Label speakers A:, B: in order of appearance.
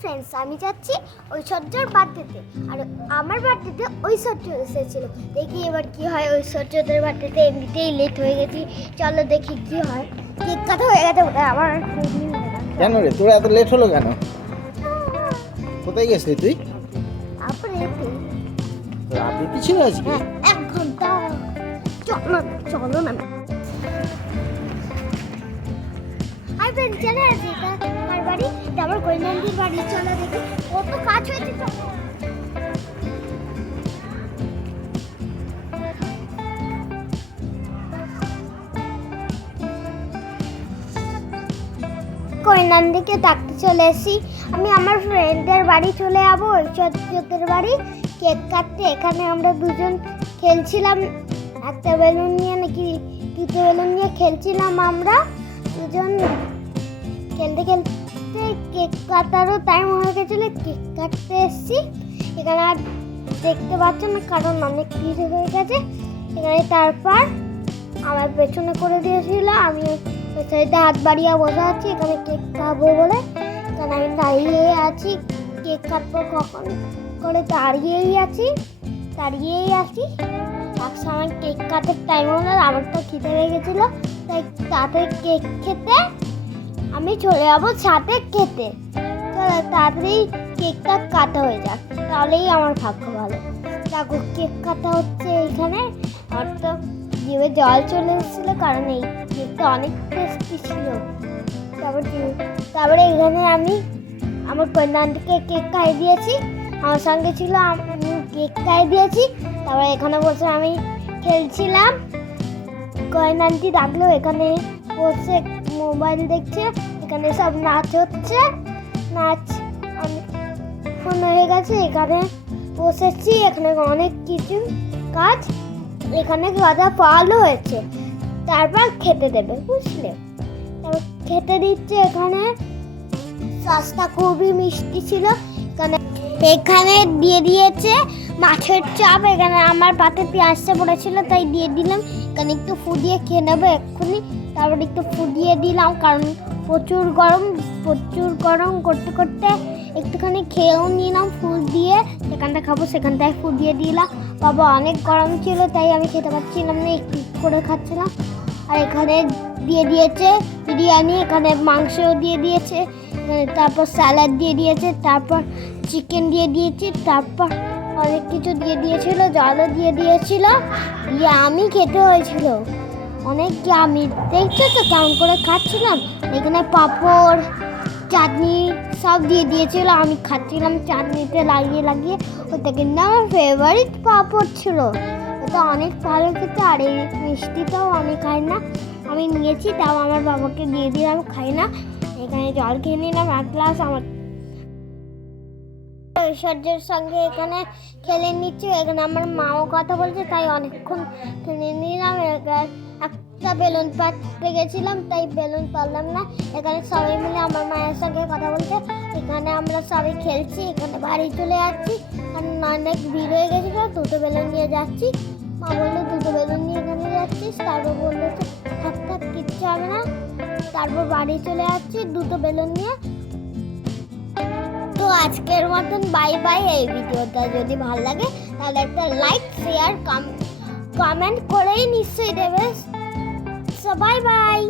A: Friends আমি যাচ্ছি ঐশ্বর্যর বার্থডেতে। আর আমার বার্থডেতে ঐশ্বর্য এসেছিল। দেখি এবার কি হয় ঐশ্বর্যদের বার্থডেতে এমনিতেই লেট হয়ে গেছি। চলো দেখি কি হয়। কেক কাটা হয়ে গেছে ওটা আমার।
B: কেন রে? তোর এত লেট হলো কেন? কোথায় গেছিলি তুই? আবৃত্তি ছিল আজকে?
A: হ্যাঁ, এক ঘণ্টা। চলো চলো না। ফ্রেন্ড চলে আসি বাড়ি? আমার কৈনন্দির বাড়ি, চলো দেখি। কত কাজ হয়েছে কৈনন্দিকে ডাকতে চলে এসেছি। আমি আমার ফ্রেন্ডের বাড়ি চলে যাব, ঐশ্বর্যদের বাড়ি। কেক কাটতে এখানে আমরা দুজন খেলছিলাম। একটা বেলুন নিয়ে নাকি দুটো বেলুন নিয়ে খেলছিলাম আমরা দুজন। খেলতে খেলতে কেক কাটারও টাইম হয়ে গেছিল, কেক কাটতে এসেছি। এখানে আর দেখতে পাচ্ছ না কারণ অনেক ভিড় হয়ে গেছে। এখানে তারপর আমার পেছনে করে দিয়েছিল আমি সাইডে হাত বাড়িয়ে বসে আছি, এখানে কেক খাব বলে। এখানে আমি দাঁড়িয়ে আছি, কেক কাটবো কখন করে দাঁড়িয়েই আছি দাঁড়িয়েই আছি। এক সময় কেক কাটার টাইম হলো, আমার তো খিদে হয়ে গেছিল তাই তাতে কেক খেতে আমি চলে যাব ছাদে খেতে। চলো তাড়াতাড়ি কেকটা কাটা হয়ে যাক, তাহলেই আমার ভাগ্য ভালো। দেখো, কেক কাটা হচ্ছে এইখানে। আর তো জিভে জল চলে এসেছিল, কারণ এই কেকটা অনেক টেস্টি ছিল। তারপর তারপরে এখানে আমি আমার কন্যানটিকে কেক খাইয়ে দিয়েছি। আমার সঙ্গে ছিল আমি কেক খাইয়ে দিয়েছি। তারপরে এখানে বসে আমি খেলছিলাম। কয়নান্টি ডাকলো, এখানে বসে মোবাইল দেখছে, এখানে সব নাচ হচ্ছে। নাচ অনেক ফোন হয়ে গেছে, এখানে বসেছি, এখানে অনেক কিছু কাজ। এখানে গাঁদা ফলও হয়েছে। তারপর খেতে দেবে, বুঝলে? খেতে দিচ্ছে এখানে। সসটা খুবই মিষ্টি ছিল। এখানে এখানে দিয়ে দিয়েছে মাছের চাপ, এখানে আমার পাতে পেঁয়াজটা পড়েছিল, তাই দিয়ে দিলাম। এখানে একটু ফুটিয়ে খেয়ে নেব এক্ষুনি। তারপর একটু ফুটিয়ে দিলাম, কারণ প্রচুর গরম প্রচুর গরম করতে করতে একটুখানি খেয়েও নিলাম ফুল দিয়ে। যেখানটা খাব সেখানটায় ফুটিয়ে দিলাম। বাবা, অনেক গরম ছিল, তাই আমি খেতে পারছিলাম না, একটু করে খাচ্ছিলাম। আর এখানে দিয়ে দিয়েছে বিরিয়ানি, এখানে মাংসও দিয়ে দিয়েছে। তারপর স্যালাড দিয়ে দিয়েছে, তারপর চিকেন দিয়ে দিয়েছে, তারপর অনেক কিছু দিয়ে দিয়েছিল, জলও দিয়ে দিয়েছিল, দিয়ে আমি খেতে হয়েছিল। অনেক আমি দেখছ তো, কেমন করে খাচ্ছিলাম? এখানে পাঁপড়, চাটনি সব দিয়ে দিয়েছিল, আমি খাচ্ছিলাম চাটনিতে লাগিয়ে লাগিয়ে। ওটা কিন্তু আমার ফেভারিট পাঁপড় ছিল। ওটা অনেক ভালো খেতে, আর এই মিষ্টিটাও আমি খাই না। আমি নিয়েছি, তাও আমার বাবাকে দিয়ে দিলাম, খাই না। এখানে জল খেয়ে নিলাম, এক গ্লাস আমার ঐশ্বর্যের সঙ্গে এখানে খেলে নিচ্ছি। এখানে আমার মাও কথা বলছে, তাই অনেকক্ষণ খেলে নিলাম। একটা বেলুন পাততে গেছিলাম তাই বেলুন পারলাম না। এখানে সবাই মিলে আমার মায়ের সঙ্গে কথা বলছে। এখানে আমরা সবাই খেলছি, এখানে বাড়ি চলে যাচ্ছি। কারণ অনেক ভিড় হয়ে গেছিল, দুটো বেলুন নিয়ে যাচ্ছি। মা বলল, দুটো বেলুন নিয়ে এখানে যাচ্ছিস? তারপর বলল, থাক থাক, কিচ্ছু হবে না। তারপর বাড়ি চলে যাচ্ছি, দুটো বেলুন নিয়ে। আজকের মতন বাই বাই এই ভিডিওটা। যদি ভালো লাগে, তাহলে একটা লাইক শেয়ার কমেন্ট করেই নিশ্চয়ই দেবে। সবাই বাই